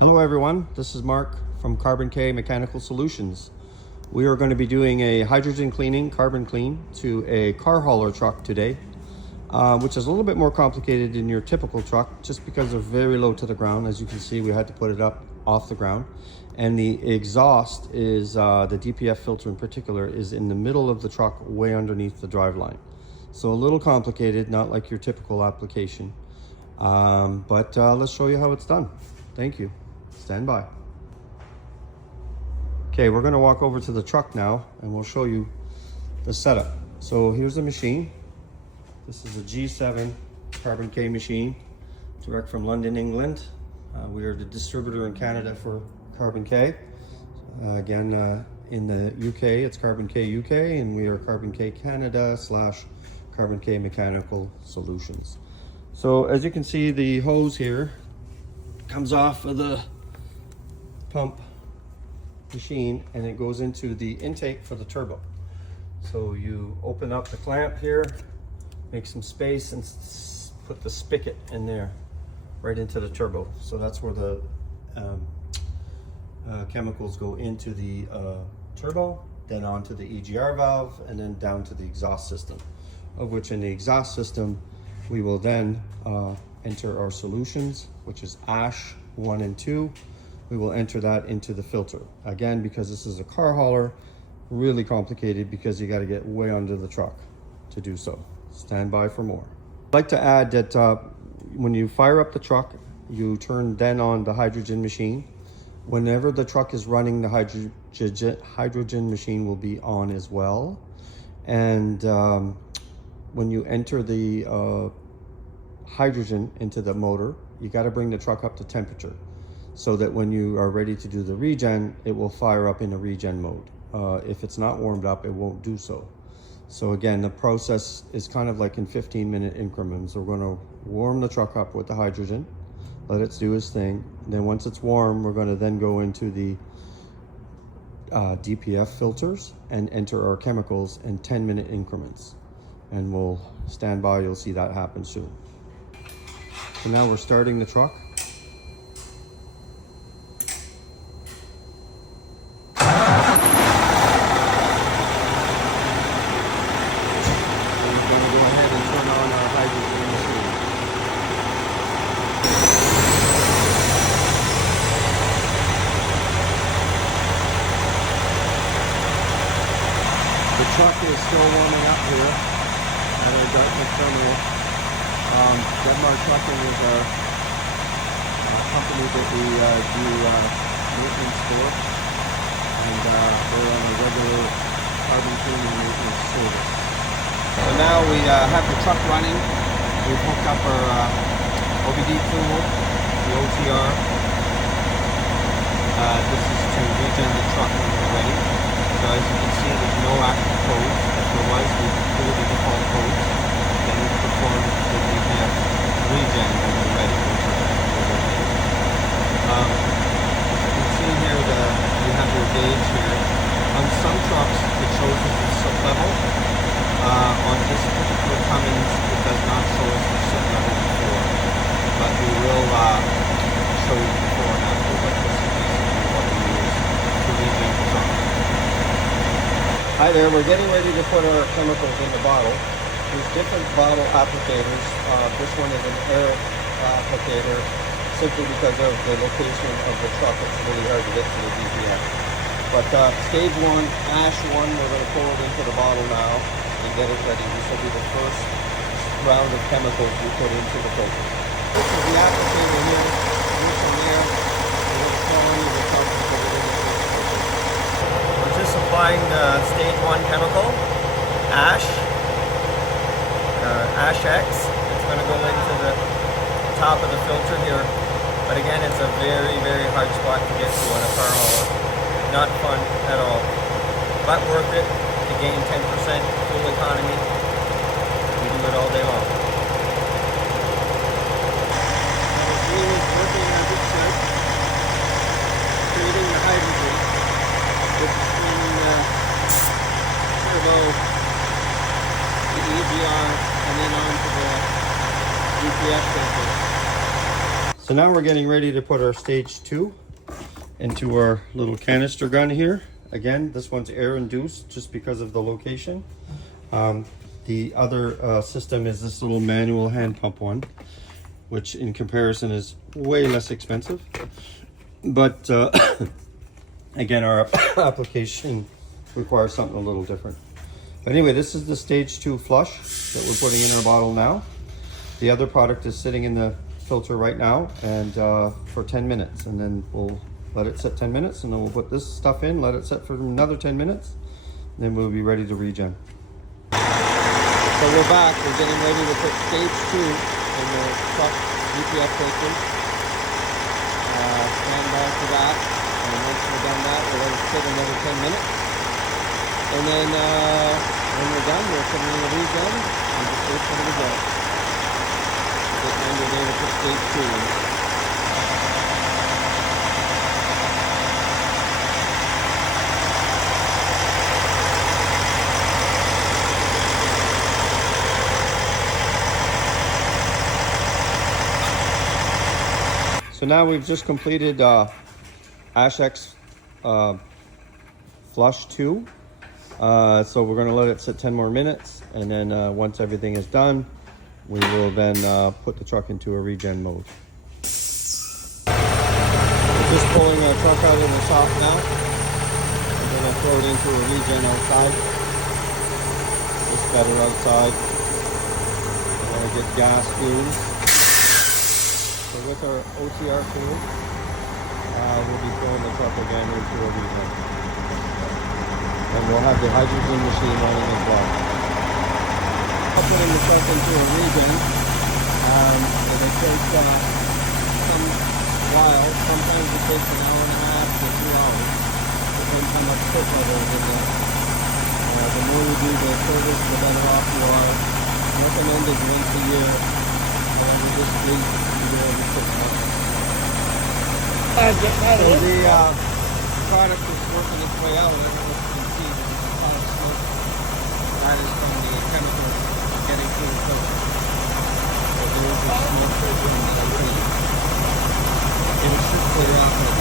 Hello everyone, this is Mark from Carbon K Mechanical Solutions. We are going to be doing a hydrogen cleaning, carbon clean, to a car hauler truck today, which is a little bit more complicated than your typical truck just because they're very low to the ground. As you can see, we had to put it up off the ground. And the exhaust is, the DPF filter in particular, is in the middle of the truck way underneath the driveline. So a little complicated, not like your typical application. But let's show you how it's done. Thank you. Stand by. Okay, we're going to walk over to the truck now and we'll show you the setup. So here's the machine. This is a G7 Carbon K machine, direct from London, England. We are the distributor in Canada for Carbon K. Again, in the UK, it's Carbon K UK, and we are Carbon K Canada / Carbon K Mechanical Solutions. So as you can see, the hose here comes off of the pump machine and it goes into the intake for the turbo. So you open up the clamp here, make some space, and put the spigot in there right into the turbo. So that's where the chemicals go into the turbo, then onto the EGR valve, and then down to the exhaust system, of which in the exhaust system we will then enter our solutions, which is ash 1 and 2. We will enter that into the filter. Again, because this is a car hauler, really complicated because you got to get way under the truck to do so. Stand by for more. I'd like to add that when you fire up the truck, you turn then on the hydrogen machine. Whenever the truck is running, the hydrogen machine will be on as well. And when you enter the hydrogen into the motor, you got to bring the truck up to temperature so that when you are ready to do the regen, it will fire up in a regen mode. If it's not warmed up, it won't do so. So again, the process is kind of like in 15-minute increments. We're going to warm the truck up with the hydrogen, let it do its thing. Then once it's warm, we're going to then go into the DPF filters and enter our chemicals in 10-minute increments. And we'll stand by, you'll see that happen soon. So now we're starting the truck. The truck is still warming up here at our Dartmouth terminal. Denmark Trucking is a company that we do maintenance for, and we're on a regular carbon cleaning maintenance service. So now we have the truck running. We've hooked up our OBD tool, the OTR. This is to regen the truck when we're ready. So as you can see, there's no active code. If there was, we pull the default code. Then we perform the DPF regen when we're ready. As you can see here, you have your gauge here. On some trucks, it shows us the soot level. On this particular Cummins, it does not show us the soot level before. But we will show you before and after. But this is basically what we use to regen the truck. Hi there, we're getting ready to put our chemicals in the bottle. There's different bottle applicators. This one is an air applicator simply because of the location of the truck. It's really hard to get to the DPF. But stage 1, ash 1, we're going to pour it into the bottle now and get it ready. This will be the first round of chemicals we put into the filter. This is the applicator here. This one there. We're going to pour into the truck and put it in the filter. We're just applying the stage 1 chemical, ash, Ash X. It's going to go into the top of the filter here. But again, it's a very, very hard spot to get to on a car hauler. Not fun at all. But worth it to gain 10% fuel economy. We do it all day long. The machine is working as it should, creating the hydrogen. It's cleaning the turbo, the EGR, and then on to the DPF filter. So now we're getting ready to put our stage 2 into our little canister gun here. Again, this one's air induced just because of the location. The other system is this little manual hand pump one, which in comparison is way less expensive. But again, our application requires something a little different. But anyway, this is the stage 2 flush that we're putting in our bottle now. The other product is sitting in the filter right now and for 10 minutes, and then we'll let it sit 10 minutes, and then we'll put this stuff in, let it sit for another 10 minutes, and then we'll be ready to regen. So we're back. We're getting ready to put stage 2 in the truck UPF filter. Stand by for that. And once we're done that, we'll let it sit another 10 minutes. And then when we're done, we'll put it in the regen and just wait for the result. Get 90 days to put stage 2 in. So now we've just completed AshX Flush 2. So we're going to let it sit 10 more minutes, and then once everything is done, we will then put the truck into a regen mode. We're just pulling our truck out of the shop now. We're going to throw it into a regen outside. It's better outside. We're going to get gas fumes. So with our OTR fuel, we'll be throwing the truck again into a regen. And we'll have the hydrogen machine running as well. Putting the truck into a regen, it'll take some while. Sometimes it takes an hour and a half to 2 hours. Depends how much foot level is in there. The more you do the service, the better off you are. Recommended once a year. With this fleet, you do every 6 months. So the product is working its way out. As you can see, there's a cloud of smoke. That is from the chemical getting through the filter. So there's the smoke from the container. It should clear off in